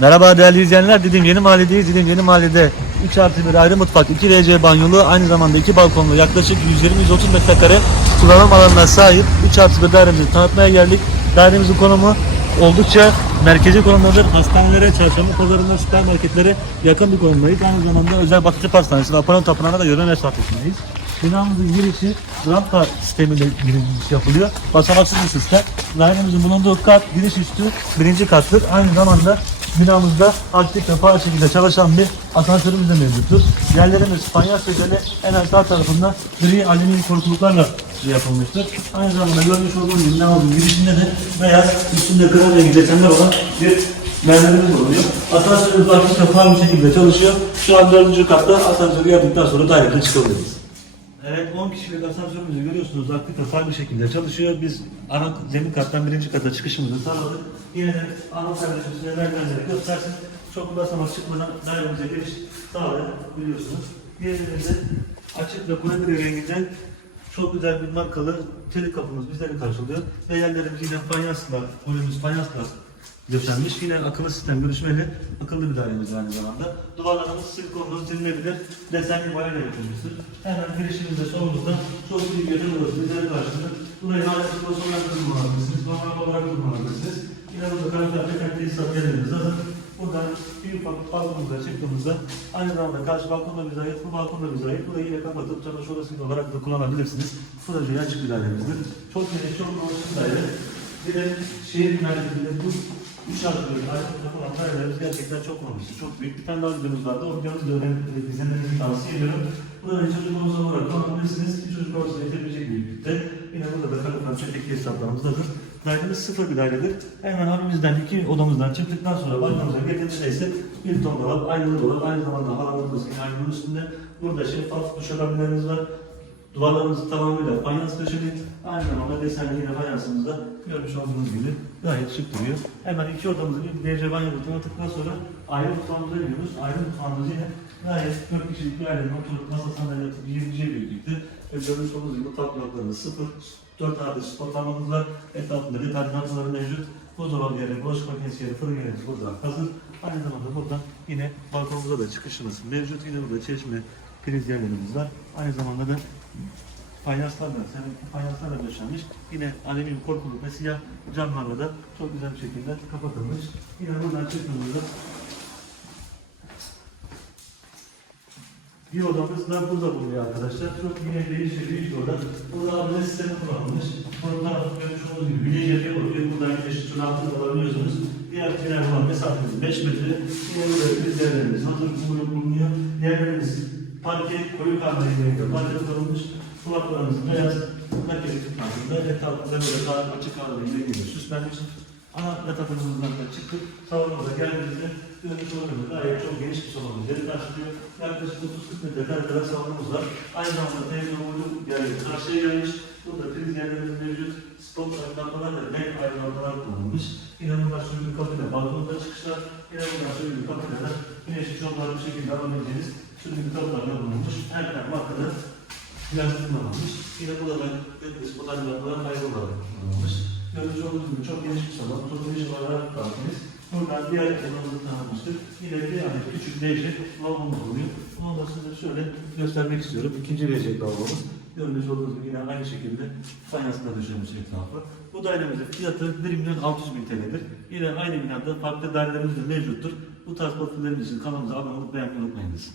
Merhaba değerli izleyenler. Didim Yeni Mahalledeyiz. Didim Yeni Mahallede 3 artı 1 ayrı mutfak, 2 WC banyolu, aynı zamanda 2 balkonlu yaklaşık 120-130 metrekare kullanım alanına sahip 3 artı 1 dairemizi tanıtmaya geldik. Dairemizin konumu oldukça merkezi konumdadır. Hastanelere, çarşamba pazarına, süpermarketlere yakın bir konumdayız. Aynı zamanda özel bakıcı pastanesi ve Apollo Tapınağı'na da yöre mesafesindeyiz. Binamızın girişi rampa sistemiyle giriş yapılıyor. Basamaksız bir sistem. Dairemizin bulunduğu kat giriş üstü birinci kattır. Aynı zamanda binamızda aktif ve faal şekilde çalışan bir asansörümüz de mevcuttur. Yerlerimiz fanyas tekeli en alt sağ tarafında gri alüminyum korkuluklarla yapılmıştır. Aynı zamanda görmüş olduğunuz gibi binamızın girişinde de beyaz üstünde kırmızı rengi olan bir mermerimiz bulunuyor. Asansörümüz aktif ve bir şekilde çalışıyor. Şu an dördüncü katta asansörü geldikten sonra dairede çıkabiliriz. Evet 10 kişilik asansörümüzü görüyorsunuz aktif ve bir şekilde çalışıyor. Biz ana zemin kattan birinci kata çıkışımızı sağladık. Yine de ana kardeşimiz merdivenleri göstersin. Çok basamak çıkmadan dairemize giriş sağlayabiliyorsunuz. Diğerinde açık ve gri renginde çok güzel bir markalı çelik kapımız bizleri karşılıyor. Ve yerlerimiz yine fayansla, kolumuz fayansla döşenmiş. Yine akıllı sistem görüşmeli akıllı bir dairemiz aynı zamanda. Duvarlarımız silikonlu, silinebilir, desenli boyayla yapılmıştır. Hemen girişimizde solumuzda çok büyük yatak odası bizlere karşılıyor. Burayı hala da kullanabilirsiniz, normal olarak da kullanabilirsiniz. Yine burada karakter tekrar tesisat yerlerimiz hazır. Buradan bir ufak balkonumuza çıktığımızda aynı zamanda karşı balkon da bize ait, bu balkon da bize ait. Burayı yine kapatıp çamaşır odası olarak da kullanabilirsiniz. Projeyi açık bir dairemizdir. Çok geniş, çok bir daire. Bir de şehir merkezinde bu üç artı bir ayrı yapılan dairelerimiz gerçekten çok olmuştu. Çok büyük bir tane daha videomuz vardı. O videomuzu da izlemenizi tavsiye ediyorum. Buradan çocuğunuza olarak kullanabilirsiniz. Bir çocuk olursa yetebilecek büyüklükte. Yine burada da kalifan çelik tesisatlarımızdadır. Dairemiz sıfır bir dairedir. Hemen hamimizden iki odamızdan çıktıktan sonra banyomuza girdiğimizde ise bir ton dolap, aynalı dolap, aynı zamanda halamız yine aynanın üstünde. Burada şeffaf duşakabinlerimiz var. Duvarlarımız tamamıyla fayans döşeli. Aynı zamanda desenli yine fayansımızda görmüş olduğunuz gibi gayet şık duruyor. Hemen iki odamızı bir derece banyo tanıttıktan sonra ayrı mutfağımıza giriyoruz. Ayrı mutfağımız yine gayet 4 kişilik bir ailenin oturup masa sandalye atıp yiyebileceği büyüklükte. Ve görmüş olduğunuz gibi mutfak sıfır. 4 adet spot parmağımız var. Etrafında detaylı lambaları mevcut. Buzdolabı yeri, bulaşık makinesi yeri, fırın yeri burada hazır. Aynı zamanda burada yine balkonumuza da çıkışımız mevcut. Yine burada çeşme, priz yerlerimiz var. Aynı zamanda da fayanslarla, senin fayanslarla döşenmiş. Yine alüminyum korkuluk ve siyah camlarla da çok güzel bir şekilde kapatılmış. Yine buradan çıktığımızda bir odamız da burada bulunuyor arkadaşlar. Çok yine değişik bir oda. Burada abone sistemi kullanılmış. Burada görmüş olduğunuz gibi güneş yapıya bakıyor. Buradan güneşi şunun altında alabiliyorsunuz. Diğer tünel olan mesafemiz 5 metre. Yine burada prizlerimiz hazır kumuru bulunuyor. Yerlerimiz parke koyu kahve rengi parke kurulmuş. Kulaklarımız beyaz. Nakil tarzında. Etrafında böyle daha açık kahve rengi süslenmiş. Ana yatak odamızdan da çıktık. Salonumuza geldiğimizde görmüş olduğunuz gayet çok geniş bir salon bizleri karşılıyor. Yaklaşık 30-40 metrekare kadar salonumuz var. Aynı zamanda televizyon boyu yerleri karşıya gelmiş. Burada priz yerlerimiz mevcut. Spot lambalar da renk aydınlatmalar kullanılmış. Şöyle bir kapıyla balkonda çıkışlar. Şöyle bir kapıyla da güneşi çok rahat bir şekilde alabileceğiniz bir kapılarla bulunmuş. Her taraf arkada kullanılmış. Yine burada da spot aydınlatmalar ayrı olarak kullanılmış. Görmüş olduğunuz gibi çok geniş bir salon, çok geniş olarak kalkınız. Buradan diğer odamızı tanımıştık. Yine bir adet küçük değişik lavabomuz oluyor. Size şöyle göstermek istiyorum. İkinci değişik lavabomuz. Görmüş olduğunuz gibi yine aynı şekilde fayansla döşenmiş etrafı. Bu dairemizin fiyatı 1 milyon 600 bin TL'dir. Yine aynı binada farklı dairelerimiz de mevcuttur. Bu tarz profillerimiz için kanalımıza abone olup beğenmeyi unutmayınız.